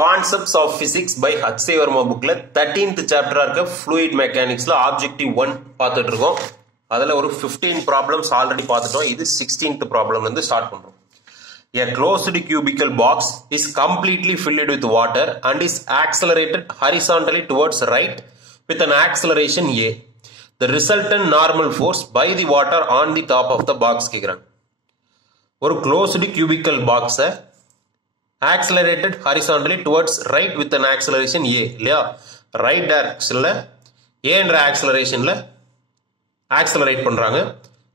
Concepts of Physics by Huxley Verma bookல 13th chapter இருக்க Fluid Mechanicsல Objective 1 பார்த்துட்டு இருக்கோம். அதுல ஒரு 15 problems already பார்த்துட்டோம். இது 16th problem வந்து ஸ்டார்ட் பண்றோம். A closed cubical box is completely filled with water and is accelerated horizontally towards right with an acceleration a. The resultant normal force by the water on the top of the box கேக்குறாங்க. ஒரு closed cubical box accelerated horizontally towards right with an acceleration a இல்லையா right directionல a என்ற accelerationல accelerate பண்றாங்க.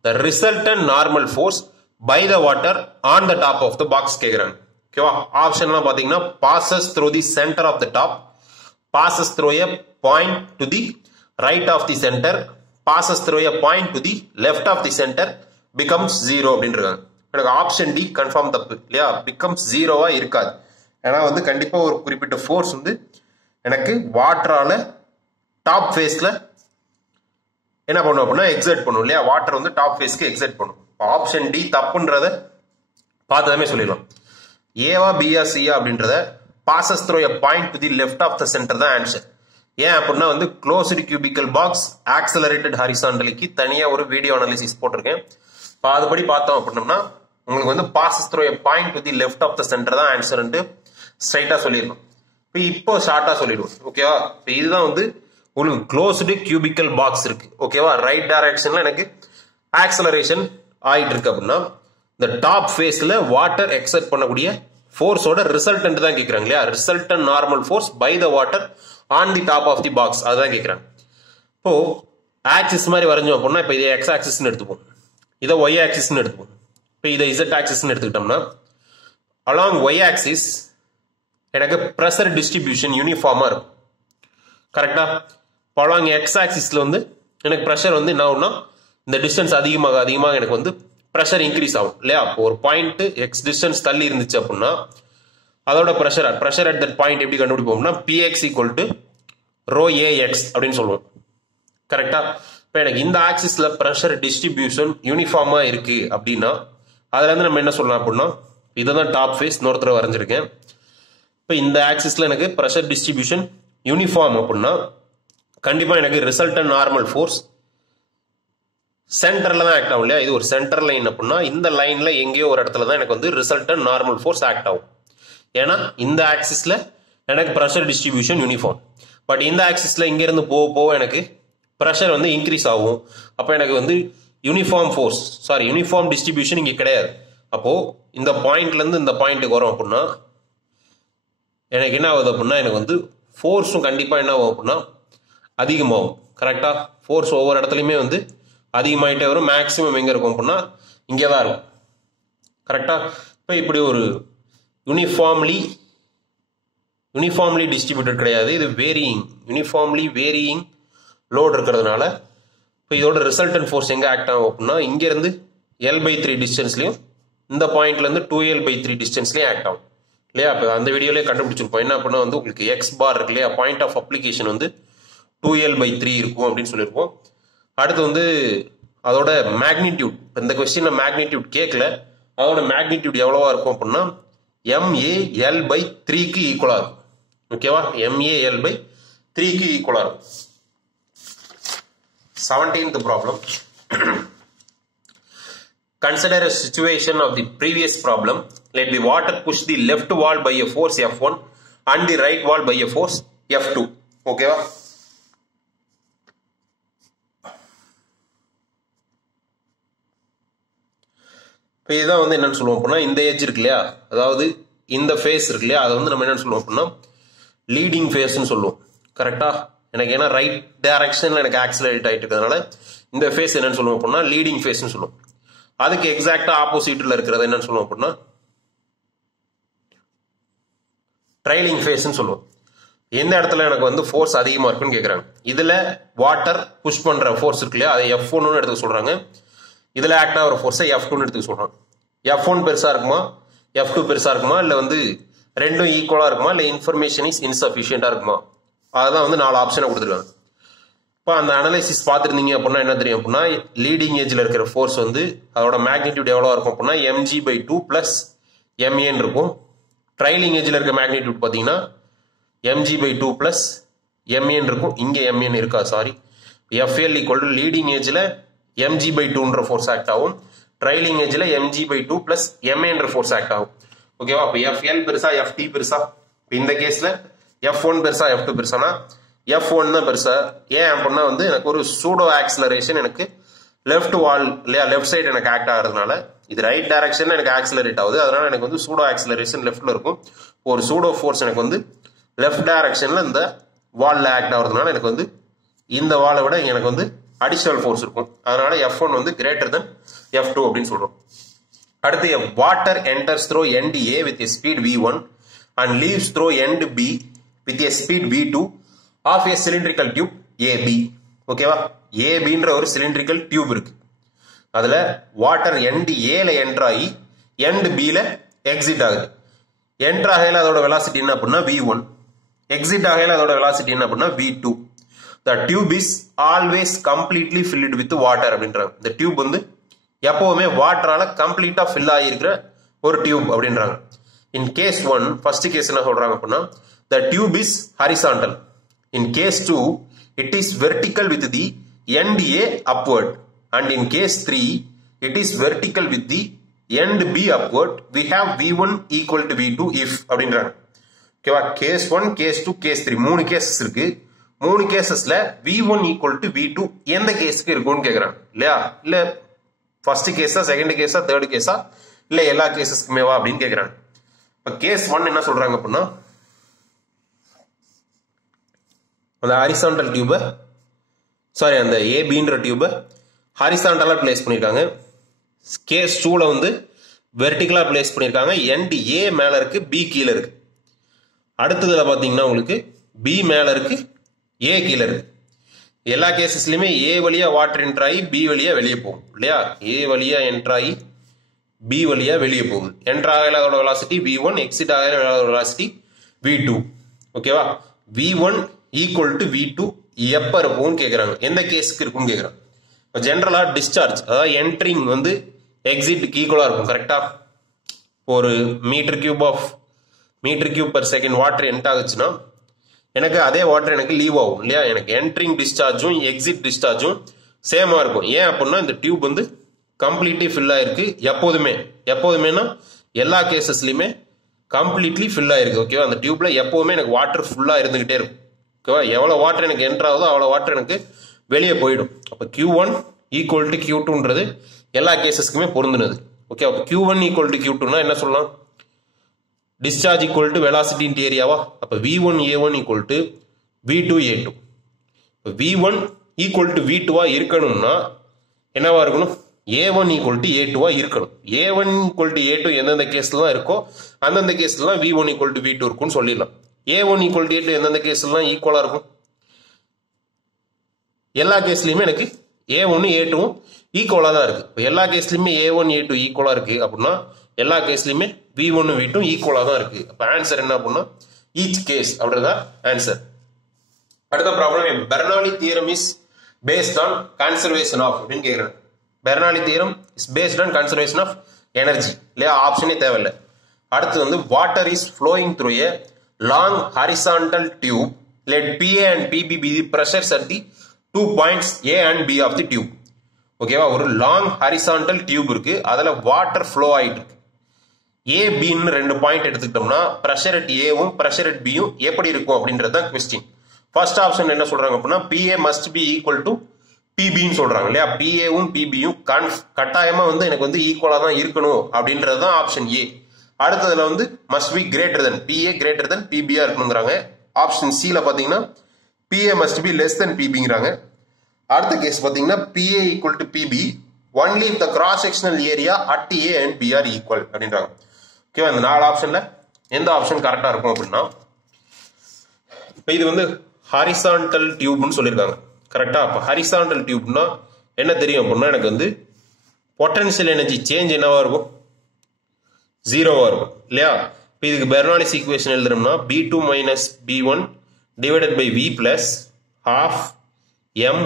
The resultant normal force by the water on the top of the box கேக்குறாங்க. ஓகேவா ஆப்ஷன்லாம் பாத்தீங்கன்னா passes through the center of the top, passes through a point to the right of the center, passes through a point to the left of the center, becomes 0 அப்படின்றாங்க. எனக்கு option D confirm தப்பு இல்லையா, becomes ஜீரோவா இருக்காது. ஏன்னா வந்து கண்டிப்பா ஒரு குறிப்பிட்ட ஃபோர்ஸ் வந்து எனக்கு வாட்டரால டாப் ஃபேஸ்ல என்ன பண்ணும் அப்படின்னா எக்ஸர்ட் பண்ணும் இல்லையா, வாட்டர் வந்து டாப் ஃபேஸ்க்கு எக்ஸர்ட் பண்ணும். ஆப்ஷன் டி தப்புன்றத பார்த்ததுமே சொல்லிடலாம். ஏவா பியா சியா அப்படின்றத passes through a point to the left of the centre தான் ஆன்சர். ஏன் அப்படின்னா வந்து க்ளோஸ்டு கியூபிக்கல் பாக்ஸ் ஆக்சலரேட்டட் ஹரிசாண்டலிக்கு தனியா ஒரு வீடியோ அனாலிசிஸ் போட்டிருக்கேன். அதுபடி பார்த்தோம் அப்படின்னம்னா உங்களுக்கு வந்து passes through a point to the left of the centre தான் ஆன்சர்ன்ட்டு ஸ்ட்ரைட்டா சொல்லிடணும். இப்போ ஷார்ட்டா சொல்லிடுவோம். ஓகேவா, இதுதான் வந்து உங்களுக்கு க்ளோஸ்டு கியூபிக்கல் பாக்ஸ் இருக்கு. ஓகேவா, ரைட் டைரக்ஷன்ல எனக்கு ஆக்சலரேஷன் ஆயிட்டு இருக்கு அப்படின்னா இந்த டாப் ஃபேஸ்ல வாட்டர் எக்ஸர்ட் பண்ணக்கூடிய ஃபோர்ஸோட ரிசல்டன்ட் தான் கேட்கறாங்க இல்லையா. Resultant normal force by the water on the top of the box அதுதான் கேட்கறாங்க. இப்போ ஆக்சிஸ் மாதிரி வரைஞ்சோம் அப்படின்னா இப்போ இதை எக்ஸ் ஆக்சிஸ்ன்னு எடுத்துப்போம், இதை ஒய் ஆக்சிஸ்ன்னு எடுத்துப்போம். இப்போ இதை இசட் ஆக்சிஸ்ன்னு எடுத்துக்கிட்டோம்னா அலாங் ஒய் ஆக்சிஸ் எனக்கு ப்ரெஷர் டிஸ்ட்ரிபியூஷன் யூனிஃபார்மா இருக்கும். கரெக்டா, இப்போ அலாங் எக்ஸ் ஆக்சிஸ்ல வந்து எனக்கு ப்ரெஷர் வந்து என்ன ஆகும்னா இந்த டிஸ்டன்ஸ் அதிகமாக அதிகமாக எனக்கு வந்து ப்ரெஷர் இன்க்ரீஸ் ஆகும் இல்லையா. இப்போ ஒரு பாயிண்ட் எக்ஸ் டிஸ்டன்ஸ் தள்ளி இருந்துச்சு அப்படின்னா அதோட ப்ரெஷர் அட் தட் பாயிண்ட் எப்படி கண்டுபிடிப்போம்னா PX equal to rho AX அப்படின்னு சொல்லுவோம். கரெக்டா, இப்போ எனக்கு இந்த ஆக்சிஸ்ல ப்ரெஷர் டிஸ்ட்ரிபியூஷன் யூனிஃபார்மா இருக்கு அப்படின்னா அதுல இருந்து நம்ம என்ன சொல்லலாம் அப்படின்னா இதுதான் டாப் ஃபேஸ், இன்னொருத்தர வரைஞ்சிருக்கேன். இப்போ இந்த ஆக்சிஸ்ல எனக்கு ப்ரெஷர் டிஸ்ட்ரிபியூஷன் யூனிஃபார்ம் அப்படின்னா கண்டிப்பா எனக்கு ரிசல்டன்ட் நார்மல் ஃபோர்ஸ் சென்டர்ல தான் ஆக்ட் ஆகும் இல்லையா. இது ஒரு சென்டர் லைன் அப்படின்னா இந்த லைன்ல எங்கேயோ ஒரு இடத்துல தான் எனக்கு வந்து ரிசல்டன்ட் நார்மல் ஃபோர்ஸ் ஆக்ட் ஆகும். ஏன்னா இந்த ஆக்சிஸ்ல எனக்கு ப்ரெஷர் டிஸ்ட்ரிபியூஷன் யூனிஃபார்ம், பட் இந்த ஆக்சிஸ்ல இங்க இருந்து போக போக எனக்கு ப்ரெஷர் வந்து இன்க்ரீஸ் ஆகும். அப்போ எனக்கு வந்து யூனிஃபார்ம் டிஸ்ட்ரிபியூஷன் இங்க கிடையாது. அப்போ இந்த பாயிண்ட்ல இருந்து இந்த பாயிண்ட்டுக்கு வரும் அப்படின்னா எனக்கு என்ன ஆகுது அப்படின்னா எனக்கு வந்து ஃபோர்ஸும் கண்டிப்பா என்ன ஆகும் அப்படின்னா அதிகமாகும். கரெக்டா, ஃபோர்ஸ் ஒவ்வொரு இடத்துலையுமே வந்து அதிகமாயிட்டே வரும். மேக்சிமம் எங்க இருக்கும் அப்படின்னா இங்கே தான் இருக்கும். கரெக்டா, இப்போ இப்படி ஒரு யூனிஃபார்ம்லி டிஸ்ட்ரிபியூட்டட் கிடையாது, இது யூனிஃபார்ம்லி வேரியிங் லோட் இருக்கிறதுனால இப்போ இதோட ரிசல்டன்ட் ஃபோர்ஸ் எங்க ஆக்ட் ஆகும் அப்படின்னா இங்க இருந்து L/3 டிஸ்டன்ஸ்லயும் இந்த பாயிண்ட்ல இருந்து 2L/3 டிஸ்டன்ஸ்லயும் ஆக்ட் ஆகும் இல்லையா. இப்போ அந்த வீடியோலயே கண்டுபிடிச்சிருப்போம். என்ன அப்படின்னா வந்து உங்களுக்கு எக்ஸ் பார் இருக்கு இல்லையா, பாயிண்ட் ஆஃப் அப்ளிகேஷன் வந்து 2L/3 இருக்கும் அப்படின்னு சொல்லியிருப்போம். அடுத்து வந்து அதோட மேக்னிடியூட், இந்த கொஸ்டின்ல மேக்னிடியூட் கேட்கல, அதோட மேக்னிடியூட் எவ்வளவா இருக்கும் அப்படின்னா MAL/3க்கு ஈக்குவலா இருக்கும். ஓகேவா, MAL/3க்கு ஈக்குவலா இருக்கும். 17th problem. Consider a situation of the previous problem. Let the water push the left wall by a force F1 and the right wall by a force F2. Okay va? இப்போ இதுதான் வந்து என்னன்னு சொல்லுவோம் அப்படின்னா இந்த ஏஜ் இருக்கு இல்லையா, அதாவது இந்த ஃபேஸ் இருக்கு இல்லையா, அதை வந்து நம்ம என்னன்னு சொல்லுவோம் அப்படின்னா லீடிங் ஃபேஸ்ன்னு சொல்லுவோம். கரெக்டா, எனக்கு ஏன்னா ரைட் டைரக்ஷன்ல எனக்கு ஆக்சிலரேட் ஆயிட்டு இருக்கிறதுனால இந்த ஃபேஸ் என்னன்னு சொல்லுவோம் அப்படின்னா லீடிங் ஃபேஸ்ன்னு சொல்லுவோம். அதுக்கு எக்ஸாக்டா ஆப்போசிட்ல இருக்கிறது என்னன்னு சொல்லுவோம் அப்படின்னா ட்ரைலிங் ஃபேஸ்ன்னு சொல்லுவோம். எந்த இடத்துல எனக்கு வந்து ஃபோர்ஸ் அதிகமா இருக்குன்னு கேட்கறாங்க. இதுல வாட்டர் புஷ் பண்ற ஃபோர்ஸ் இருக்கு இல்லையா, அதை F1 எடுத்துக்க சொல்றாங்க. இதுல ஆக்ட் ஆகிற ஃபோர்ஸை F2 எடுத்துக்க சொல்றாங்க. F1 பெருசா இருக்குமா, F2 பெருசா இருக்குமா, இல்ல வந்து ரெண்டும் ஈக்குவலா இருக்குமா, இல்ல இன்ஃபர்மேஷன் இஸ் இன்சஃபிஷியன்டா இருக்குமா, அதுதான் வந்து 4 ஆப்ஷனை கொடுத்துருக்காங்க. இப்போ அந்த அனாலிசிஸ் பார்த்துருந்தீங்க அப்படின்னா என்ன தெரியும் அப்படின்னா லீடிங் ஏஜ்ல இருக்கிற ஃபோர்ஸ் வந்து அதோட மேக்னிடியூட் எவ்வளோ இருக்கும் அப்படின்னா mg/2 + ma இருக்கும். ட்ரைலிங் ஏஜ்ல இருக்க மேக்னிடியூட் பார்த்தீங்கன்னா mg/2 பிளஸ் mn இருக்கும். இங்க mn இருக்கா, sorry. FL equal to leading ஏஜ்ல mg/2ன்ற ஃபோர்ஸ் ஆக்ட் ஆகும். ட்ரைலிங் ஏஜ்ல mg/2 பிளஸ் mnன்ற ஃபோர்ஸ் ஆக்ட் ஆகும். ஓகேவா? அப்ப FL பெருசா FT பெருசா? இந்த கேஸ்ல F1 பெருசா F2 பெருசானா F1 தான் பெருசா. ஏன் அப்படின்னா வந்து எனக்கு ஒரு சூடோ ஆக்சிலரேஷன் எனக்கு லெஃப்ட் வால் இல்லையா, லெஃப்ட் சைடு எனக்கு ஆக்ட் ஆகிறதுனால இது ரைட் டைரக்ஷன்ல எனக்கு ஆக்சிலரேட் ஆகுது. அதனால எனக்கு வந்து சூடோ ஆக்சிலரேஷன் லெஃப்ட்ல இருக்கும். ஒரு சூடோ ஃபோர்ஸ் எனக்கு வந்து லெஃப்ட் டைரக்ஷன்ல இந்த வால்ல ஆக்ட் ஆகுறதுனால எனக்கு வந்து இந்த வாலை விட எனக்கு வந்து அடிஷனல் ஃபோர்ஸ் இருக்கும். அதனால F1 வந்து கிரேட்டர் தென் F2 அப்படின்னு சொல்றோம். அடுத்து water enters throw end A with a speed v1 and leaves through end B with a speed v2 of a cylindrical tube AB. ஓகேவா? ABன்ற ஒரு சிலிண்ட்ரிக்கல் டியூப் இருக்கு. அதுல வாட்டர் end A ல enter ஆகி end B ல exit ஆகுது. Enter ஆகையில அதோட velocity என்ன அப்படின்னா v1, எக்ஸிட் ஆகையில அதோட வெலாசிட்டி என்ன அப்படின்னா v2. The tube is always completely filled with water அப்படின்றாங்க. இந்த டியூப் வந்து எப்பவுமே வாட்டரால கம்ப்ளீட்டா ஃபில் ஆகியிருக்கிற ஒரு டியூப் அப்படின்றாங்க. இன் கேஸ் 1 ஃபர்ஸ்ட் கேஸ் என்ன சொல்றாங்க அப்படின்னா the tube is horizontal. In case 2 it is vertical with the end A upward, and in case 3 it is vertical with the end B upward. We have v1 equal to v2 if அப்படின்றாங்க. ஓகேவா? Case 1 case 2 case 3 மூணு cases இருக்கு. மூணு கேசஸ்ல v1 equal to v2 எந்த கேஸ்க்கு இருக்கும்னு கேக்குறாங்க இல்லையா? இல்ல ஃபர்ஸ்ட் கேஸா, செகண்ட் கேஸா, தேர்ட் கேஸா, இல்ல எல்லா கேசஸ்க்குமேவா அப்படின்னு கேக்குறாங்க. இப்ப கேஸ் 1 என்ன சொல்றாங்க அப்படின்னா அந்த ஹாரிசான்டல் டியூப, சாரி அந்த ஏபின்ற டியூப ஹாரிசான்டலா பிளேஸ் பண்ணிருக்காங்க. கேஸ் 2ல வந்து வெர்டிகலா பிளேஸ் பண்ணிருக்காங்க. எண்ட் ஏ மேல இருக்கு, பி கீழ இருக்கு. அடுத்ததுல பாத்தீங்கன்னா உங்களுக்கு பி மேல இருக்கு, ஏ கீழ இருக்கு. எல்லா கேசஸ்லயுமே ஏ வழியா வாட்டர் என்டர் ஆகி பி வழியா வெளியே போகும் இல்லையா? ஏ வழியா என்டர் ஆகி பி வழியா வெளியே போகுது. என்டர் ஆகல அதோட வெலாசிட்டி v1, எக்ஸிட் ஆகல அதோட வெலாசிட்டி v2. ஓகேவா? v1 ஈக்குவல் டு v2 எப்ப இருக்கும்னு கேக்குறாங்க. எந்த கேஸுக்கு இருக்கும்னு கேக்குறாங்க. ஜெனரலா டிஸ்சார்ஜ், அதாவது என்ட்ரிங் வந்து எக்ஸிட்டுக்கு ஈக்குவலா இருக்கும். கரெக்டா? ஒரு metre cube per second water enter ஆகுச்சுன்னா எனக்கு அதே வாட்டர் எனக்கு லீவ் ஆகும் இல்லையா? எனக்கு என்ட்ரிங் டிஸ்சார்ஜும் எக்ஸிட் டிஸ்சார்ஜும் சேமா இருக்கும். ஏன் அப்படின்னா இந்த டியூப் வந்து கம்ப்ளீட்லி ஃபில் ஆயிருக்கு. எப்போதுமேனா எல்லா கேசஸ்லயுமே கம்ப்ளீட்லி ஃபில் ஆயிருக்கு. ஓகேவா? அந்த டியூப்ல எப்பவுமே எனக்கு வாட்டர் ஃபுல்லா இருந்துகிட்டே இருக்கும். ஓகேவா? எவ்வளவு வாட்டர் எனக்கு என்டர் ஆகுதோ அவ்வளவு வாட்டர் எனக்கு வெளியே போயிடும். அப்ப Q1 ஈக்குவல் டு Q2ன்றது எல்லா கேசஸ்க்குமே பொருந்துனது. ஓகே, அப்ப Q1 ஈக்குவல் டு Q2னா என்ன சொல்லலாம்? Discharge equal to velocity into ஏரியாவா? அப்ப V1 A1 equal to V2 A2. V1 equal to V2 இருக்கணும்னா என்னவா இருக்கணும்? A1 ஈக்குவல் டு A2 இருக்கணும். A1 ஈக்குவல் டு A2 எந்தெந்த கேஸ்ல தான் இருக்கோ அந்தந்த கேஸ்ல தான் V1 ஈக்குவல் டு V2 இருக்கும்னு சொல்லிடலாம். A1 ஈக்குவல் டு A2 எந்தெந்த கேஸ்ல தான் ஈக்குவலா இருக்கும்? எல்லா கேஸ்லயுமே எனக்கு A1 A2 ஈக்குவலா தான் இருக்கு. எல்லா கேஸ்லயுமே A1 A2 ஈக்குவலா இருக்கு அப்படின்னா எல்லா கேஸ்லயுமே V1 V2 ஈக்குவலா தான் இருக்கு. அப்ப ஆன்சர் என்ன அப்படின்னா ஈச் கேஸ் அப்படிதான் ஆன்சர். அடுத்த problem, Bernoulli theorem is based on conservation of அப்படின்னு கேக்குறாங்க. Bernoulli theorem is based on conservation of energy இல்லையா? ஆப்ஷனே தேவையில்லை. அடுத்து வந்து water is flowing through a long horizontal tube let PA and PB be the pressures at the 2 points A and B of the tube. ஓகேவா? ஒரு long horizontal tube இருக்கு, அதுல water flow ஆயிட்டு இருக்கு. A Bன்னு 2 பாயிண்ட் எடுத்துக்கிட்டோம்னா pressure at ஏவும் pressure at பியும் எப்படி இருக்கும் அப்படின்றது தான் கொஸ்டின். ஃபர்ஸ்ட் ஆப்ஷன் என்ன சொல்றாங்க அப்படின்னா PA must be equal to PBன்னு சொல்றாங்க இல்லையா? PAவும் PBயும் கட்டாயமா வந்து எனக்கு வந்து ஈக்குவலா தான் இருக்கணும் அப்படின்றது தான் ஆப்ஷன் ஏ. அடுத்ததுல வந்து must be greater than PA greater than PB இருக்கணுங்கிறாங்க. ஆப்ஷன் சி ல பாத்தீங்கன்னா PA must be less than PBங்கிறாங்க. அடுத்த கேஸ் பாத்தீங்கன்னா PA equal to PB only if the cross sectional area at A and B are equal அப்படின்றாங்க. ஓகேவா? இந்த 4 ஆப்ஷன்ல எந்த ஆப்ஷன் கரெக்டா இருக்கும் அப்படின்னா இப்போ இது வந்து ஹாரிசான்டல் டியூப்னு சொல்லியிருக்காங்க. கரெக்டா? அப்போ ஹாரிசான்டல் டியூப்னா என்ன தெரியும் அப்படின்னா எனக்கு வந்து பொட்டன்ஷியல் எனர்ஜி சேஞ்ச் என்னவா இருக்கும்? 0வா இருக்கும் இல்லையா? இப்போ இதுக்கு பெர்னாலிஸ் ஈக்குவேஷன் எழுதுறோம்னா B2 minus B1 divided by V plus half M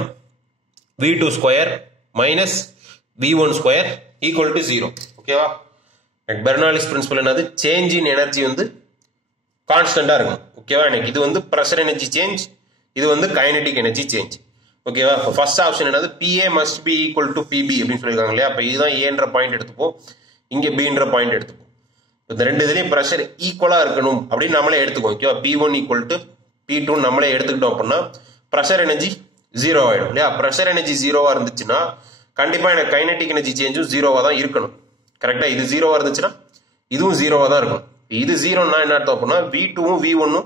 V2 square minus V1 square equal to 0. ஓகேவா? பெர்னாலிஸ் பிரின்சிபல் என்னது? சேஞ்ச் இன் எனர்ஜி வந்து கான்ஸ்டன்டா இருக்கும். ஓகேவா? எனக்கு இது வந்து பிரஷர் எனர்ஜி சேஞ்ச், இது வந்து கைனடிக் எனர்ஜி சேஞ்ச். ஓகேவா? இப்போ ஃபர்ஸ்ட் ஆப்ஷன் என்னது, PA must be equal to PB அப்படின்னு சொல்லியிருக்காங்க இல்லையா? அப்போ இதுதான் ஏன்ற பாயிண்ட் எடுத்துப்போம், இங்கே பின்ற பாயிண்ட் எடுத்துப்போம். இந்த ரெண்டு இதுலேயும் ப்ரெஷர் ஈக்குவலாக இருக்கணும் அப்படின்னு நம்மளே எடுத்துக்கோம். ஓகேவா? P1 ஈக்குவல் டு P2 நம்மளே எடுத்துக்கிட்டோம் அப்படின்னா ப்ரெஷர் எனர்ஜி 0 ஆகிடும் இல்லையா? ப்ரெஷர் எனர்ஜி 0வா இருந்துச்சுன்னா கண்டிப்பாக எனக்கு கைனடிக் எனர்ஜி சேஞ்சும் 0வா தான் இருக்கணும். கரெக்டாக? இது 0வா இருந்துச்சுன்னா இதுவும் 0வா தான் இருக்கும். இது 0ன்னா என்ன அர்த்தம் அப்படின்னா V2வும் V1ம்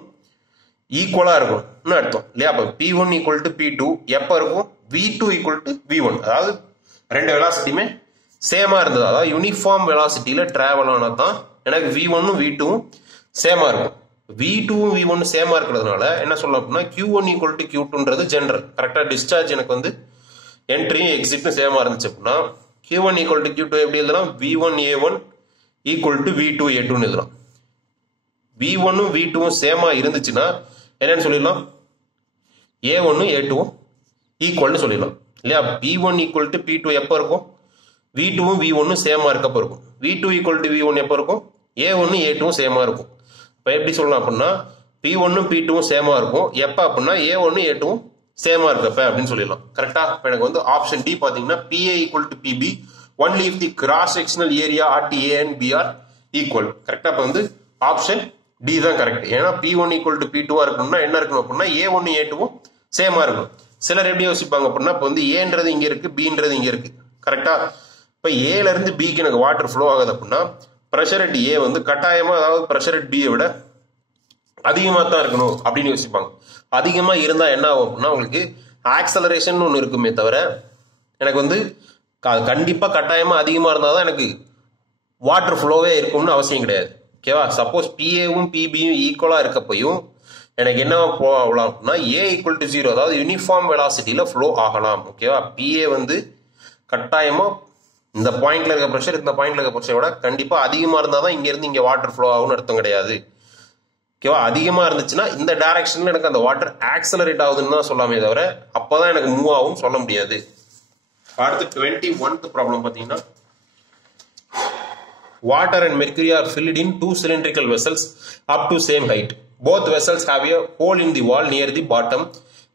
ஈக்குவலா இருக்கும்னு அர்த்தம் இல்லையா? அப்போ P1 ஈக்குவல் டு P2 எப்போ இருக்கும்? V2 equal to V1. அதாவது ரெண்டு வெலாசிட்டியுமே சேமா இருந்தது, அதாவது யூனிஃபார்ம் வெலாசிட்டியில டிராவல் ஆனால் தான் எனக்கு V1ம் V2வும் சேமா இருக்கும். V2வும் V1 சேமா இருக்கிறதுனால என்ன சொல்லலாம் அப்படின்னா Q1 ஈக்குவல் டு Q2ன்றது ஜென்ரல். கரெக்டாக டிஸ்சார்ஜ் எனக்கு வந்து என்ட்ரியும் எக்ஸிட்டும் சேமா இருந்துச்சு அப்படின்னா Q1 ஈக்குவல் டு Q2 எப்படி எழுதலாம்? V1A1 ஈக்குவல் டு V2A2ன்னு எழுதலாம். V1ம் V2வும் சேமா இருந்துச்சுன்னா என்னன்னு சொல்லிடலாம்? A1ம் A2வும் ஈக்குவல்னு சொல்லிடலாம் இல்லையா? P1 ஈக்குவல் டு P2 எப்போ இருக்கும்? V2வும் V1ம் சேமா இருக்கப்போ இருக்கும். V2 ஈக்குவல் டு V1 எப்போ இருக்கும்? A1ம் A2வும் சேமா இருக்கும். இப்போ எப்படி சொல்லலாம் அப்படின்னா P1ம் P2வும் சேமா இருக்கும் எப்போ அப்படின்னா A1ம் A2வும் சேமா இருக்கப்ப அப்படின்னு சொல்லிடலாம். கரெக்டா? இப்போ எனக்கு வந்து ஆப்ஷன் டி பார்த்தீங்கன்னா PA equal to PB only if the cross sectional area at A and B are equal. கரெக்டா? இப்போ வந்து ஆப்ஷன் டி தான் கரெக்ட். ஏன்னா P1 ஈக்குவல் டு P2வா இருக்கணும்னா என்ன இருக்கணும் அப்படின்னா A1 A2வும் சேமா இருக்கணும். சிலர் எப்படி யோசிப்பாங்க அப்படின்னா இப்போ வந்து ஏன்றது இங்க இருக்கு, பின்றது இங்க இருக்கு. கரெக்டா? இப்போ ஏல இருந்து பிக்கு எனக்கு வாட்டர் ஃப்ளோ ஆகுது அப்படின்னா ப்ரெஷர் அட் ஏ வந்து கட்டாயமா, அதாவது ப்ரெஷர் அட் பியை விட அதிகமாக தான் இருக்கணும் அப்படின்னு யோசிப்பாங்க. அதிகமா இருந்தா என்ன ஆகும் அப்படின்னா உங்களுக்கு ஆக்சலரேஷன் ஒன்று இருக்குமே தவிர எனக்கு வந்து கண்டிப்பா கட்டாயமா அதிகமா இருந்தால் தான் எனக்கு வாட்டர் ஃப்ளோவே இருக்கும்னு அவசியம் கிடையாது. ஓகேவா? சப்போஸ் பிஏவும் பிபியும் ஈக்குவலா இருக்கப்பையும் எனக்கு என்ன போகலாம் அப்படின்னா ஏ ஈக்குவல் டு 0, அதாவது யூனிஃபார்ம் வெலாசிட்டியில ஃப்ளோ ஆகலாம். ஓகேவா? பிஏ வந்து கட்டாயமா இந்த பாயிண்ட்ல இருக்க ப்ரெஷர் இந்த பாயிண்ட்ல இருக்க ப்ரெஷரை விட கண்டிப்பா அதிகமா இருந்தால் தான் இங்க இருந்து இங்க வாட்டர் ஃப்ளோ ஆகும்னு அர்த்தம் கிடையாது. ஓகேவா? அதிகமா இருந்துச்சுன்னா இந்த டைரக்ஷன்ல எனக்கு அந்த வாட்டர் ஆக்சலரேட் ஆகுதுன்னு தான் சொல்லாமே தவிர அப்பதான் எனக்கு மூவ் ஆகும் சொல்ல முடியாது. அடுத்து 21th ப்ராப்ளம் பாத்தீங்கன்னா water and mercury are filled in two cylindrical vessels up to same height. Both vessels have a hole in the wall near the bottom.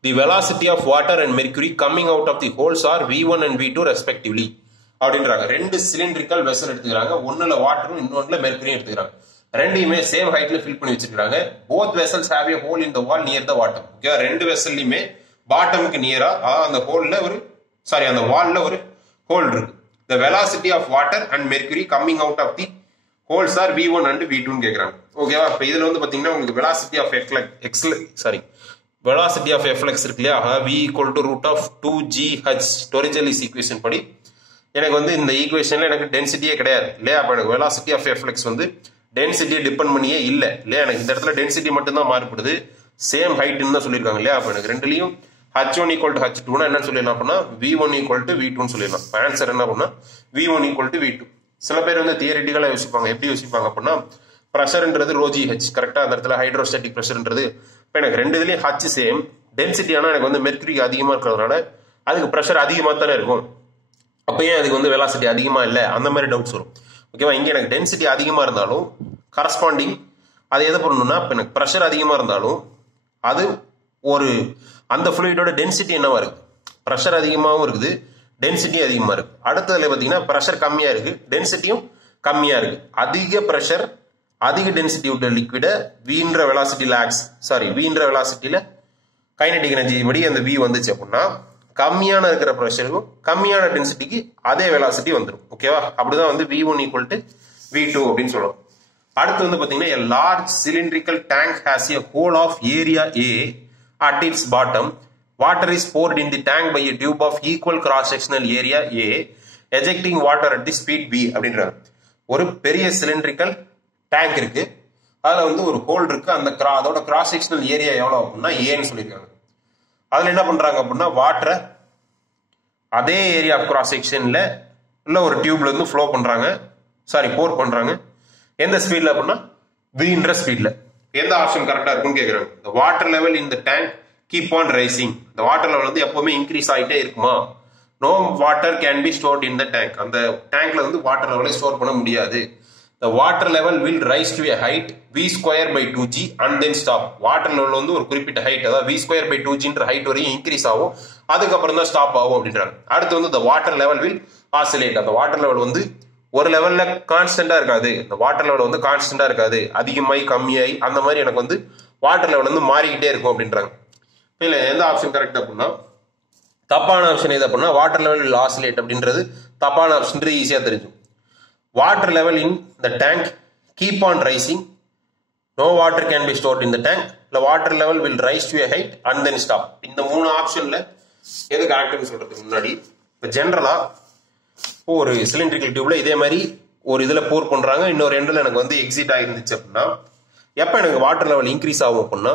The velocity of water and mercury coming out of the holes are V1 and V2 respectively. அப்படின்றாங்க. ரெண்டு cylindrical vessel எடுத்துக்கிறாங்க, ஒன்னுல வாட்டரும் இன்னொன்னுல மெர்க்குரியும் எடுத்துக்கிறாங்க. ரெண்டையுமே same ஹைட்ல fill பண்ணி வச்சிருக்காங்க. Both vessels have a hole in the wall near the bottom. Okay, ரெண்டு வெசல்லையுமே பாட்டமுக்கு நியரா அந்த ஹோல்ல ஒரு அந்த வால்ல ஒரு ஹோல் இருக்கு. The velocity of water and mercury coming out of the holes are V1 and V2 ன்னு கேக்குறாங்க. ஓகேவா? இப்போ இதுல வந்து பாத்தீங்கன்னா உங்களுக்கு velocity of velocity of flux இருக்கு இல்லையா? V equal to root of 2GH Torricelli's equation படி எனக்கு வந்து இந்த ஈக்குவேஷன்ல எனக்கு டென்சிட்டியே கிடையாது இல்லையா? அப்ப எனக்கு velocity of flux வந்து டென்சிட்டியை டிபெண்ட் பண்ணியே இல்லை இல்லையா? எனக்கு இந்த இடத்துல டென்சிட்டி மட்டும் தான் மாறுபடுது, சேம் ஹைட்னு தான் சொல்லியிருக்காங்க இல்லையா? அப்ப எனக்கு ரெண்டுலையும் H1 equal to H2 என்ன சொல்லிடலாம் அப்படின்னா V1 equal to V2 சொல்லிடலாம். ஆன்சர் என்ன அப்படின்னா V1 equal to V2. சில பேர் வந்து தியரிட்டிக்கலா யோசிப்பாங்க. எப்படி யோசிப்பாங்க அப்படின்னா ப்ரெஷர்ன்றது ρGH, கரெக்டா? அந்த இடத்துல ஹைட்ரோஸ்டாட்டிக் ப்ரெஷர்ன்றது இப்போ எனக்கு ரெண்டு இதுலயும் H சேம் டென்சிட்டி, ஆனால் எனக்கு வந்து மெர்க்குரி அதிகமா இருக்கிறதுனால அதுக்கு ப்ரெஷர் அதிகமா தானே இருக்கும். அப்பயே அதுக்கு வந்து வெலாசிட்டி அதிகமா இல்லை, அந்த மாதிரி டவுட்ஸ் வரும். ஓகேவா? இங்க எனக்கு டென்சிட்டி அதிகமா இருந்தாலும் கரஸ்பாண்டிங் அது எது பண்ணணும்னா இப்போ எனக்கு ப்ரெஷர் அதிகமா இருந்தாலும் அது ஒரு அந்த ஃப்ளூயிடோட டென்சிட்டி என்னவா இருக்கு? ப்ரெஷர் அதிகமாகவும் இருக்குது, டென்சிட்டி அதிகமா இருக்கு. அடுத்ததுல பாத்தீங்கன்னா ப்ரெஷர் கம்மியா இருக்கு, டென்சிட்டியும் கம்மியா இருக்கு. அதிக ப்ரெஷர் அதிக டென்சிட்டி விட்ட லிக்விட வீன்ற வெலாசிட்டியில கைனடிக் எனர்ஜி படி அந்த V வந்துச்சு அப்படின்னா கம்மியான இருக்கிற ப்ரெஷருக்கும் கம்மியான டென்சிட்டிக்கு அதே வெலாசிட்டி வந்துடும். ஓகேவா? அப்படிதான் வந்து V1 equal to V2 அப்படின்னு சொல்லுவோம். அடுத்து வந்து பாத்தீங்கன்னா a large cylindrical tank has a hole of area A at its bottom. Water is poured in the tank by a tube of equal cross-sectional area A, ejecting water at the speed V அப்படின்றாங்க. ஒரு பெரிய cylindrical tank இருக்கு, அதுல வந்து ஒரு whole இருக்கு, அதோட cross sectional area எவ்வளவு அப்படின்னா ஏன்னு சொல்லியிருக்காங்க. அதுல என்ன பண்றாங்க அப்படின்னா வாட்டரை அதே ஏரியா ஆஃப் கிராஸ் செக்ஷன்ல உள்ள ஒரு டியூப்ல இருந்து ஃப்ளோ பண்றாங்க, போர் பண்றாங்க. எந்த ஸ்பீட்ல அப்படின்னா Vன்ற ஸ்பீட்ல. எந்த ஆப்ஷன் கரெக்டா இருக்குன்னு கேக்குறாங்க. the water level in the tank keep on rising. the water level வந்து எப்பவுமே இன்க்ரீஸ் ஆகிட்டே இருக்குமா? no water can be stored in the tank. அந்த டேங்க்ல வந்து வாட்டர் லெவலை ஸ்டோர் பண்ண முடியாது. the water level will rise to a height v square by 2g and then stop. Water level வந்து ஒரு குறிப்பிட்ட ஹைட், அதாவது v square by 2gன்ற ஹைட் வரையும் இன்க்ரீஸ் ஆகும், அதுக்கப்புறம் தான் ஸ்டாப் ஆகும் அப்படின்றாங்க. அடுத்து வந்து the water level will oscillate. அந்த வாட்டர் லெவல் வந்து ஒரு லெவல்ல கான்ஸ்டன்டா இருக்காது, இந்த வாட்டர் லெவல் வந்து கான்ஸ்டன்டா இருக்காது, அதிகமாகி கம்மியாகி அந்த மாதிரி எனக்கு வந்து வாட்டர் லெவல் வந்து மாறிக்கிட்டே இருக்கும் அப்படின்றாங்க. இல்லை எந்த ஆப்ஷன் கரெக்ட் அப்படின்னா தப்பான ஆப்ஷன் எது அப்படின்னா வாட்டர் லெவல் will oscillate அப்படின்றது தப்பான ஆப்ஷன் ஈஸியா தெரிஞ்சும். Water level in the tank keep on rising. No water can be stored in the tank. The water level will rise to a height and then stop. இந்த மூணு ஆப்ஷன்ல எது கரெக்ட்னு சொல்றதுக்கு முன்னாடி இப்போ ஜென்ரலா ஒரு சிலிண்ட்ரிக்கல் டியூப்ல இதே மாதிரி ஒரு இதுல போர் பண்றாங்க, இன்னொரு எண்டில் எனக்கு வந்து எக்ஸிட் ஆயிருந்துச்சு அப்படின்னா எப்ப எனக்கு வாட்டர் லெவல் இன்க்ரீஸ் ஆகும் அப்படின்னா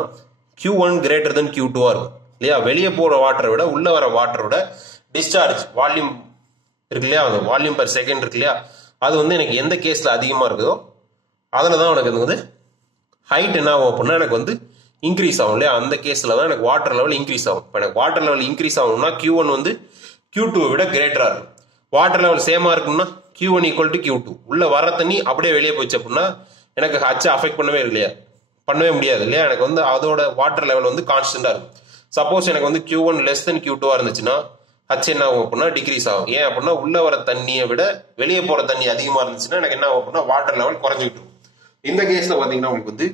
Q1 greater than Q2 இருக்கும் இல்லையா. வெளியே போற வாட்டரை விட உள்ள வர வாட்டரோட டிஸ்சார்ஜ் வால்யூம் இருக்கு இல்லையா, அந்த வால்யூம் பர் செகண்ட் இருக்கு இல்லையா, அது வந்து எனக்கு எந்த கேஸ்ல அதிகமா இருக்குதோ அதுல தான் எனக்கு வந்து ஹைட் என்ன ஆகும் அப்படின்னா எனக்கு வந்து இன்க்ரீஸ் ஆகும் இல்லையா, அந்த கேஸ்ல தான் எனக்கு வாட்டர் லெவல் இன்க்ரீஸ் ஆகும். இப்போ எனக்கு வாட்டர் லெவல் இன்க்ரீஸ் ஆகணும்னா Q1 வந்து Q2 விட கிரேட்டரா இருக்கும். வாட்டர் லெவல் சேமா இருக்கும்னா Q1 ஈக்குவல் டு Q2. உள்ள வர தண்ணி அப்படியே வெளியே போச்சு அப்படின்னா எனக்கு ஹச்சை அஃபெக்ட் பண்ணவே இல்லையா, பண்ணவே முடியாது இல்லையா, எனக்கு வந்து அதோட வாட்டர் லெவல் வந்து கான்ஸ்டன்டா இருக்கும். சப்போஸ் எனக்கு வந்து Q1 லெஸ் தென் Q2 இருந்துச்சுன்னா ஹச் என்ன ஆகும் அப்படின்னா டிக்ரீஸ் ஆகும். ஏன் அப்படின்னா உள்ள வர தண்ணியை விட வெளியே போற தண்ணி அதிகமா இருந்துச்சுன்னா எனக்கு என்ன ஆகும் அப்படின்னா வாட்டர் லெவல் குறைஞ்சிட்டு இருக்கும். இந்த கேஸ்ல பாத்தீங்கன்னா உங்களுக்கு வந்து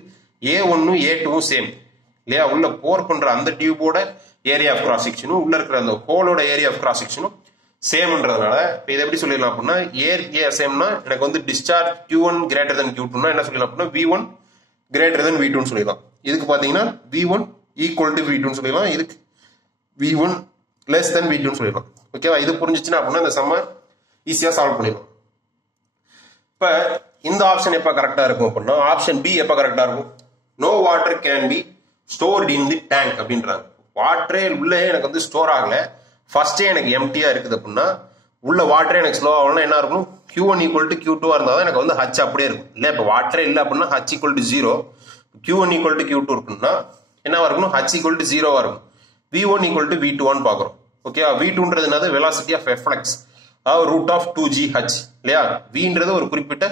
A1 A2 சேம் இல்லையா, உள்ள போர் பண்ற அந்த டியூபோட ஏரியா ஆஃப் கிராஸ் செக்ஷனும் உள்ள இருக்கிற அந்த ஹோலோட ஏரியா ஆஃப் கிராஸ் செக்ஷனும் சேம்ன்றதுனால இப்போ இதை எப்படி சொல்லிடலாம் அப்படின்னா ஏ சேம்னா எனக்கு வந்து டிஸ்சார்ஜ் Q1 கிரேட்டர் தென் Q2னா என்ன சொல்லிடலாம் அப்படின்னா V1 கிரேட்டர் தென் V2ன்னு சொல்லிடலாம். இதுக்கு பாத்தீங்கன்னா V1 ஈக்குவல் டு V2ன்னு சொல்லிடலாம், இதுக்கு V1 less than V2 ன்னு சொல்லிடலாம். ஓகேவா, இது புரிஞ்சிச்சுன்னா அப்படின்னா இந்த சம்ம ஈஸியா சால்வ் பண்ணிடலாம். இப்ப இந்த ஆப்ஷன் எப்ப கரெக்டா இருக்கும் அப்படின்னா ஆப்ஷன் பி எப்ப கரெக்டா இருக்கும், no water can be stored in the tank அப்படின்றாங்க. வாட்டரே உள்ளே எனக்கு வந்து ஸ்டோர் ஆகல, ஃபர்ஸ்டே எனக்கு எம்டியா இருக்குது அப்படின்னா உள்ள வாட்டரே எனக்கு ஸ்லோ ஆகணும்னா என்ன இருக்கும், Q1 ஈக்குவல் டு Q2 இருந்தால் எனக்கு வந்து ஹச் அப்படியே இருக்கும் இல்ல. இப்போ வாட்டரே இல்லை அப்படின்னா H equal to 0, Q1 equal to Q2 இருக்குன்னா என்னவா இருக்கணும், ஹச் ஈக்குவல் டு 0வா இருக்கும். V1 ஈக்குவல் டு V2 பாக்குறோம். ஓகே, V2ன்றது என்னது, வெலாசிட்டி ஆஃப் எஃப்ளக்ஸ், அதாவது ரூட் ஆஃப் 2GH இல்லையா. Vன்றது ஒரு குறிப்பிட்ட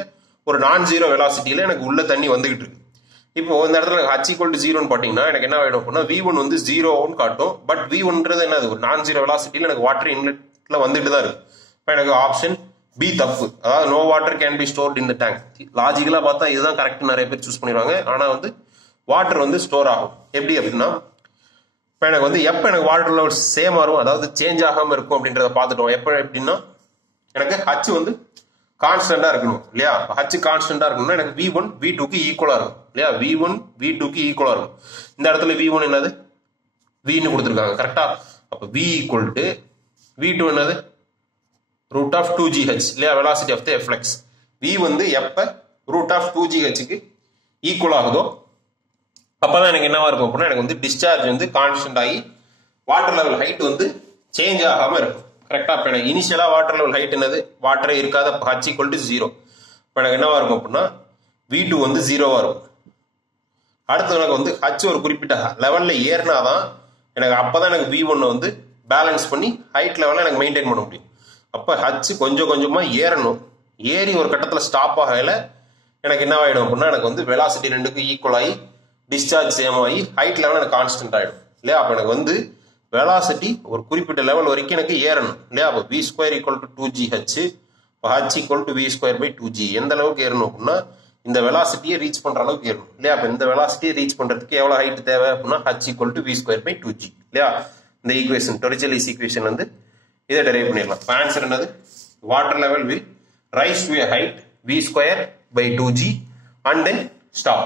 ஒரு நான் ஜீரோ வெலாசிட்டியில எனக்கு உள்ள தண்ணி வந்துகிட்டு இருக்கு. இப்போ இந்த இடத்துல H ஈக்குவல் டு 0ன்னு பாத்தீங்கன்னா எனக்கு என்ன ஆயிடும் அப்படின்னா V1 வந்து 0ன்னு காட்டும், பட் V1ன்றது என்னது ஒரு நான் ஜீரோ வெலாசிட்டியில எனக்கு வாட்டர் இன்லெட்ல வந்துட்டு தான் இருக்கு. இப்போ எனக்கு ஆப்ஷன் பி தப்பு, அதாவது no water can be stored in the tank. லாஜிக்கலா பார்த்தா இதுதான் கரெக்ட், நிறைய பேர் சூஸ் பண்ணிடுவாங்க. ஆனா வந்து வாட்டர் வந்து ஸ்டோர் ஆகும் எப்படி அப்படின்னா இப்போ எனக்கு வந்து எப்போ எனக்கு வாட்டர் லெவல் சேம் ஆகும், அதாவது சேஞ்ச் ஆகாம இருக்கும் அப்படின்றத பார்த்துட்டோம். எப்போ எப்படின்னா எனக்கு ஹச் வந்து கான்ஸ்டன்டா இருக்கணும் இல்லையா. ஹச் கான்ஸ்டன்டா இருக்கணும்னா எனக்கு V1 V2க்கு ஈக்குவலா இருக்கும் இல்லையா, V1 V2க்கு ஈக்குவலா இருக்கும். இந்த இடத்துல V1 என்னது Vன்னு கொடுத்துருக்காங்க கரெக்டா. அப்ப V ஈக்குவல் டு V2 என்னது ரூட் ஆஃப் 2GH இல்லையா, velocity of the efflux. V வந்து எப்ப ரூட் ஆஃப் 2GHக்கு ஈக்குவல் ஆகுதோ அப்பதான் எனக்கு என்னவா இருக்கும் அப்படின்னா எனக்கு வந்து டிஸ்சார்ஜ் வந்து கான்ஸ்டன்ட் ஆகி வாட்டர் லெவல் ஹைட் வந்து சேஞ்ச் ஆகாம இருக்கும் கரெக்டா. இப்போ எனக்கு இனிஷியலா வாட்டர் லெவல் ஹைட் என்னது வாட்டரே இருக்காத H ஈக்குவல் டு 0. இப்போ எனக்கு என்னவா இருக்கும் அப்படின்னா V2 வந்து 0வா இருக்கும். அடுத்து எனக்கு வந்து H ஒரு குறிப்பிட்ட லெவல்ல ஏறினாதான் எனக்கு அப்பதான் எனக்கு V1 வந்து பேலன்ஸ் பண்ணி ஹைட் லெவலில் எனக்கு மெயின்டைன் பண்ண முடியும். அப்போ H கொஞ்சம் கொஞ்சமா ஏறணும், ஏறி ஒரு கட்டத்தில் ஸ்டாப் ஆகல எனக்கு என்ன ஆயிடும் அப்படின்னா எனக்கு வந்து வெலாசிட்டி ரெண்டுக்கும் ஈக்குவல் ஆகி டிஸ்சார்ஜ் சேம் ஆகி ஹைட் லெவல் எனக்கு கான்ஸ்டன்ட் ஆயிடும் இல்லையா. அப்போ எனக்கு வந்து வெலாசிட்டி ஒரு குறிப்பிட்ட லெவல் வரைக்கும் எனக்கு ஏறணும் இல்லையா. அப்போ V square equal to 2GH, H equal to V square by 2G. எந்த அளவுக்கு ஏறணும் அப்படின்னா இந்த வெலாசிட்டியை ரீச் பண்ற அளவுக்கு ஏறணும் இல்லையா. அப்போ இந்த வெலாசிட்டியை ரீச் பண்றதுக்கு எவ்வளவு ஹைட் தேவை அப்படின்னா H equal to V square by 2G இல்லையா. இந்த ஈக்குவேஷன் டொரிச்சலிஸ் ஈக்குவேஷன் வந்து இதை டெரைவ் பண்ணிடலாம். ஆன்சர் என்னது, water level will rise to a height V square by 2G and then stop.